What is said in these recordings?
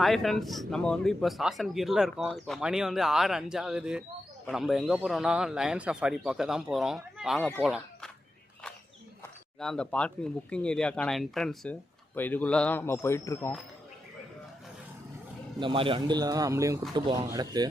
Hi friends, நம்ம வந்து இப்போ சாசன் கீரில் இருக்கோம். இப்போ மணி வந்து 6:05 ஆகுது. இப்போ நம்ம எங்கே போகிறோம்னா லயன் சஃபாரி பார்க்க தான் போகிறோம். வாங்க போகலாம். இதான் அந்த பார்க்கிங் புக்கிங் ஏரியாக்கான என்ட்ரன்ஸு. இப்போ இதுக்குள்ளே தான் நம்ம போயிட்டுருக்கோம். இந்த மாதிரி வண்டியில் தான் நம்மளையும் கூப்பிட்டு போவாங்க அடுத்து.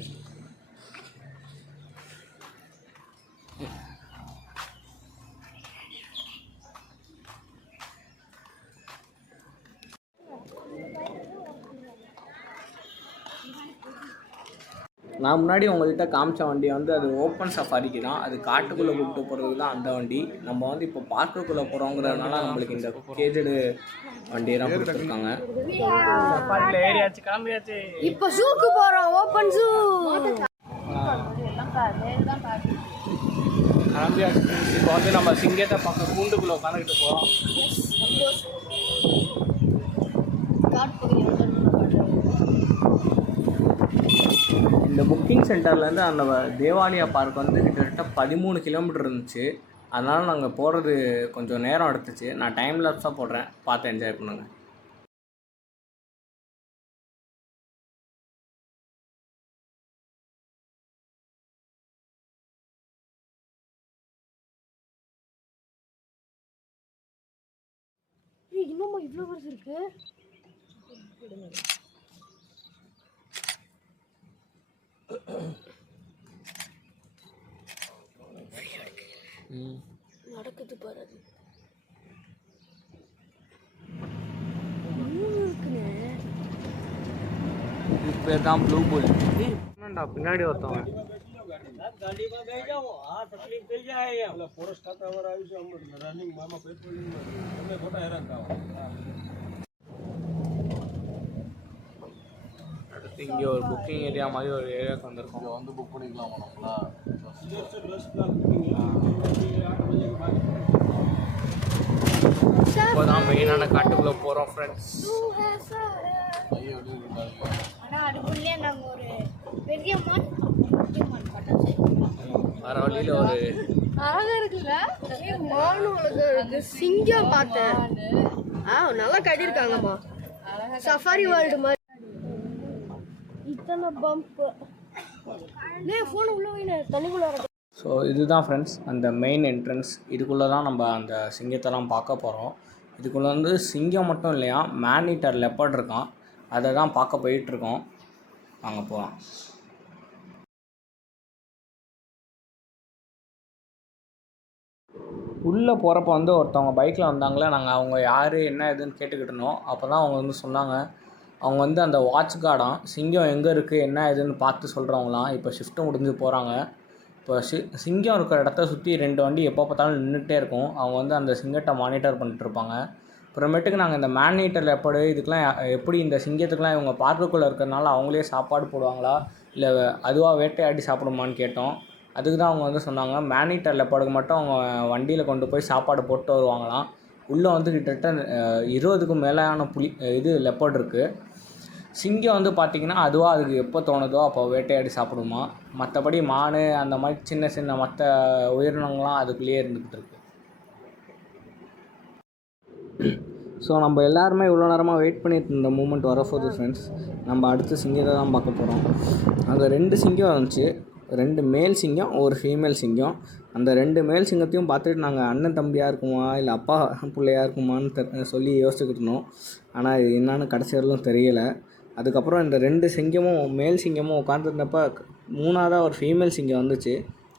நான் முன்னாடி உங்கள்கிட்ட காமிச்ச வண்டி வந்து அது ஓப்பன் சஃபாரிக்கு தான். அது காட்டுக்குள்ளே கூப்பிட்டு போகிறது தான் அந்த வண்டி. நம்ம வந்து இப்போ பார்க்குக்குள்ளே போகிறோங்கிறதுனால நம்மளுக்கு இந்த கேஜடு வண்டியை தான் கொடுத்துருக்காங்க. சஃபாரியில் ஏறியாச்சு, கிளம்பியாச்சு. இப்போ ஜூக்கு போகிறோம், ஓப்பன் ஜூ கிளம்பியாச்சு. இப்போ வந்து நம்ம சிங்கத்தை பார்க்க கூண்டுக்குள்ளே உட்காந்துக்கிட்டு போகிறோம். இந்த புக்கிங் சென்டர்லேருந்து அந்த தேவாலயா பார்க் வந்து கிட்டத்தட்ட 13 கிலோமீட்டர் இருந்துச்சு. அதனால் நாங்கள் போகிறது கொஞ்சம் நேரம் எடுத்துச்சு. நான் டைம் லாப்ஸாக போடுறேன், பார்த்து என்ஜாய் பண்ணுங்க. இன்னும் இவ்வளோ வருஷம் இருக்கு. நடக்குது பாரு. இப்போ தான் ப்ளூ புல். என்னடா பின்னாடி ஒருத்தவங்க. அடுத்து இங்கே ஒரு புக்கிங் ஏரியா மாதிரி ஒரு ஏரியாவுக்கு வந்திருக்கோம். வந்து புக் பண்ணிக்கலாம். இப்போ தான் மெயினான காட்டுக்குள்ளே போகிறோம் ஃப்ரெண்ட்ஸ். வர வழியில் ஒரு அழகா இருக்குல்ல, சிங்கம் பார்த்தேன். நல்லா கட்டியிருக்காங்கம்மா, சஃபாரி வேர்ல்டு மாதிரி. இத்தனை பம்ப் ஃபோன் உள்ள தண்ணிக்குள்ள. ஸோ இதுதான் ஃப்ரெண்ட்ஸ் அந்த மெயின் என்ட்ரன்ஸ். இதுக்குள்ளே தான் நம்ம அந்த சிங்கத்தெல்லாம் பார்க்க போகிறோம். இதுக்குள்ளே வந்து சிங்கம் மட்டும் இல்லையா, மேனீட்டர் லெப்பர்ட் இருக்கான். அதை தான் பார்க்க போயிட்டுருக்கோம். வாங்க போகலாம். உள்ளே போகிறப்ப வந்து ஒருத்தவங்க பைக்கில் வந்தாங்களே, நாங்கள் அவங்க யார் என்ன ஏதுன்னு கேட்டுக்கிட்டு இருந்தோம். அப்போ தான் அவங்க வந்து சொன்னாங்க, அவங்க வந்து அந்த வாட்ச் கார்டாம், சிங்கம் எங்கே இருக்குது என்ன ஏதுன்னு பார்த்து சொல்கிறவங்களாம். இப்போ ஷிஃப்ட்டு முடிஞ்சு போகிறாங்க. இப்போ சிங்கம் இருக்கிற இடத்த சுற்றி 2 வண்டி எப்போ பார்த்தாலும் நின்றுட்டே இருக்கும். அவங்க வந்து அந்த சிங்கத்தை மானிட்டர் பண்ணிட்டுருப்பாங்க. அப்புறமேட்டுக்கு நாங்கள் இந்த மேனீட்டர் எப்படி இதுக்கெலாம் எப்படி இந்த சிங்கத்துக்கெலாம் இவங்க பார்க்குக்குள்ளே இருக்கிறதுனால அவங்களே சாப்பாடு போடுவாங்களா இல்லை அதுவாக வேட்டையாடி சாப்பிடுமான்னு கேட்டோம். அதுக்கு தான் அவங்க வந்து சொன்னாங்க, மேனீட்டர் லெப்பர்டுக்கு மட்டும் அவங்க வண்டியில் கொண்டு போய் சாப்பாடு போட்டு வருவாங்களாம். உள்ளே வந்து கிட்டத்தட்ட 20க்கும் மேலான லெப்பர்டு இருக்குது. சிங்கம் வந்து பார்த்திங்கன்னா அதுவாக அதுக்கு எப்போ தோணுதோ அப்போ வேட்டையாடி சாப்பிடுமா. மற்றபடி மான் அந்த மாதிரி சின்ன சின்ன மற்ற உயிரினங்கள்லாம் அதுக்குள்ளேயே இருந்துக்கிட்டு இருக்கு. ஸோ நம்ம எல்லாருமே இவ்வளோ நேரமாக வெயிட் பண்ணிட்டு இருந்த மூமெண்ட் வரப்போகுது ஃப்ரெண்ட்ஸ். நம்ம அடுத்து சிங்கத்தை தான் பார்க்க போகிறோம். அங்கே 2 சிங்கம் இருந்துச்சு. 2 மேல் சிங்கம், ஒரு ஃபீமேல் சிங்கம். அந்த 2 மேல் சிங்கத்தையும் பார்த்துட்டு நாங்கள் அண்ணன் தம்பியாக இருக்குமா இல்லை அப்பா பிள்ளையாக இருக்குமான்னு சொல்லி யோசிச்சுக்கிட்டு இருந்தோம். ஆனால் இது என்னான்னு கடைசி வரலும் தெரியலை. அதுக்கப்புறம் இந்த 2 சிங்கமும் மேல் சிங்கமும் உட்காந்துருந்தப்போ 3ஆவதாக ஒரு ஃபீமேல் சிங்கம் வந்துச்சு.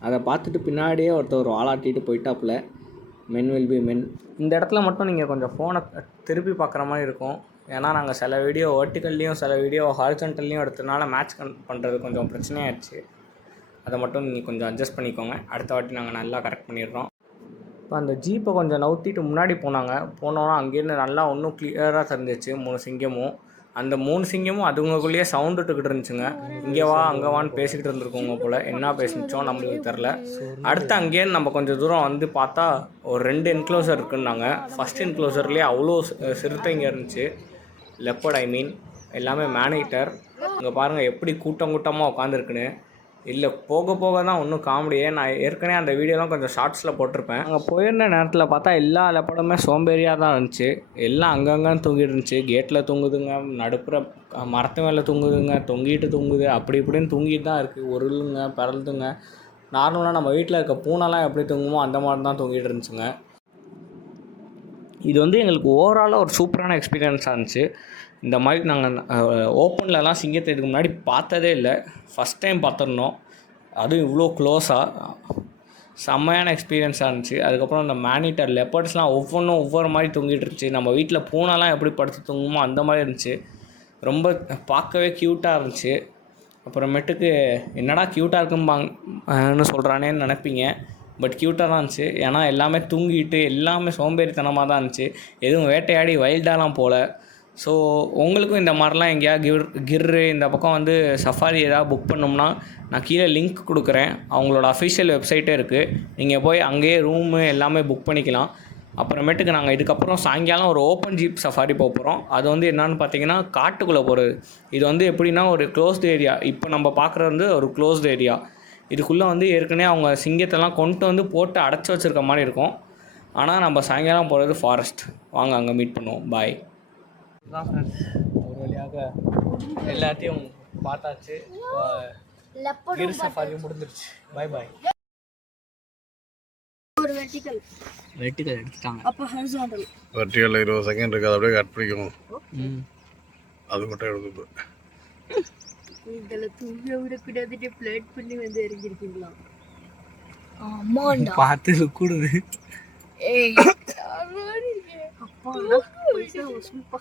அதை பார்த்துட்டு பின்னாடியே ஒருத்தர் வாலாட்டிட்டு போயிட்டாப்புல. மென் வில் பி மென். இந்த இடத்துல மட்டும் நீங்கள் கொஞ்சம் ஃபோனை திருப்பி பார்க்குற மாதிரி இருக்கும். ஏன்னா நாங்கள் சில வீடியோ வெர்டிகல்லையும் சில வீடியோ ஹாரிசான்டல்லையும் எடுத்ததுனால மேட்ச் பண்ணுறது கொஞ்சம் பிரச்சனையாகிடுச்சு. அதை மட்டும் நீங்கள் கொஞ்சம் அட்ஜஸ்ட் பண்ணிக்கோங்க. அடுத்த வாட்டி நாங்கள் நல்லா கரெக்ட் பண்ணிடுறோம். இப்போ அந்த ஜீப்பை கொஞ்சம் நவுத்திட்டு முன்னாடி போனோன்னா அங்கேருந்து நல்லா இன்னும் கிளியராக தெரிஞ்சிச்சு 3 சிங்கமும். அந்த 3 சிங்கமும் அதுங்களுக்குள்ளேயே சவுண்ட் விட்டுக்கிட்டு இருந்துச்சுங்க. இங்கே வா அங்கே வான்னு பேசிக்கிட்டு இருந்துருக்கோங்க போல். என்ன பேசிச்சோம் நம்மளுக்கு தெரில. அடுத்து அங்கேருந்து நம்ம கொஞ்சம் தூரம் வந்து பார்த்தா ஒரு 2 என்க்ளோசர் இருக்குன்னாங்க. ஃபஸ்ட் என்க்ளோசர்லேயே அவ்வளோ சிறுத்தைங்க இருந்துச்சு. லெப்பர்ட் எல்லாமே மேனீட்டர். இங்கே பாருங்கள் எப்படி கூட்டமாக உட்காந்துருக்குன்னு. இல்லை போக போக தான் இன்னும் காமெடியே. நான் ஏற்கனவே அந்த வீடியோலாம் கொஞ்சம் ஷார்ட்ஸில் போட்டிருப்பேன். அங்கே போயிருந்த நேரத்தில் பார்த்தா எல்லா லெப்படமே சோம்பேறியாக தான் இருந்துச்சு. எல்லாம் அங்கங்கன்னு தூங்கிட்டு இருந்துச்சு. கேட்டில் தூங்குதுங்க, நடுப்புற மரத்து மேலே தூங்குதுங்க, தூங்குது, அப்படி இப்படின்னு தூங்கிட்டு தான் இருக்குது. உருளுங்க பிறந்துங்க. நார்மலாக நம்ம வீட்டில் இருக்க பூனைலாம் எப்படி தூங்குமோ அந்த மாதிரி தான் தூங்கிட்டு இருந்துச்சுங்க. இது வந்து எங்களுக்கு ஓவராலாக ஒரு சூப்பரான எக்ஸ்பீரியன்ஸாக இருந்துச்சு. இந்த மாதிரி நாங்கள் ஓப்பன்லலாம் சிங்கத்தை இதுக்கு முன்னாடி பார்த்ததே இல்லை. ஃபஸ்ட் டைம் பார்த்துருந்தோம், அதுவும் இவ்வளோ க்ளோஸாக. செம்மையான எக்ஸ்பீரியன்ஸாக இருந்துச்சு. அதுக்கப்புறம் அந்த மேனிட்டர் லெப்பர்ட்ஸ்லாம் ஒவ்வொன்றும் ஒவ்வொரு மாதிரி தூங்கிட்டு இருந்துச்சு. நம்ம வீட்டில் பூனைலாம் எப்படி படுத்து தூங்குமோ அந்த மாதிரி இருந்துச்சு. ரொம்ப பார்க்கவே க்யூட்டாக இருந்துச்சு. அப்புறமேட்டுக்கு என்னடா க்யூட்டாக இருக்கும்பாங்கன்னு சொல்கிறானேன்னு நினைப்பீங்க. பட் க்யூட்டாக தான் இருந்துச்சு. ஏன்னா எல்லாமே தூங்கிட்டு எல்லாமே சோம்பேறித்தனமாக தான் இருந்துச்சு. எதுவும் வேட்டையாடி வைல்டாலாம் போகல. ஸோ உங்களுக்கும் இந்த மாதிரிலாம் எங்கேயாவது கிர்ரு இந்த பக்கம் வந்து சஃபாரி ஏதாவது புக் பண்ணோம்னா நான் கீழே லிங்க் கொடுக்குறேன். அவங்களோட அஃபிஷியல் வெப்சைட்டே இருக்குது. நீங்கள் போய் அங்கேயே ரூமு எல்லாமே புக் பண்ணிக்கலாம். அப்புறமேட்டுக்கு நாங்கள் இதுக்கப்புறம் சாயங்காலம் ஒரு ஓப்பன் ஜீப் சஃபாரி போக போகிறோம். அது வந்து என்னென்னு பார்த்தீங்கன்னா காட்டுக்குள்ளே போகிறது. இது வந்து எப்படின்னா ஒரு க்ளோஸ்டு ஏரியா. இப்போ நம்ம பார்க்குறது வந்து ஒரு க்ளோஸ்டு ஏரியா. இதுக்குள்ளே வந்து ஏற்கனவே அவங்க சிங்கத்தெல்லாம் கொண்டு வந்து போட்டு அடைச்சி வச்சுருக்க மாதிரி இருக்கும். ஆனால் நம்ம சாயங்காலம் போகிறது ஃபாரஸ்ட். வாங்க அங்கே மீட் பண்ணுவோம். பாய். தான் ஃப்ரெண்ட்ஸ், ஒரு வழியாக எல்லாத்தையும் பார்த்தாச்சு. கிர் சஃபாரியும் முடிஞ்சிருச்சு. பாய் பாய். ஒரு வெர்டிகல் எடுத்துட்டாங்க. அப்போ ஹாரிசான்டல் வெர்டிகல் 20 செகண்ட் இருக்குது. அப்படியே கட் பிடிக்கணும். அது மட்டும் எடுத்து இதில் தூங்க விடக்கூடாதுட்டு பிளேட் பண்ணி வந்து இறங்கியிருக்கீங்களா? ஆமாண்டா, பார்த்து கூடுது. ஏய் அப்பா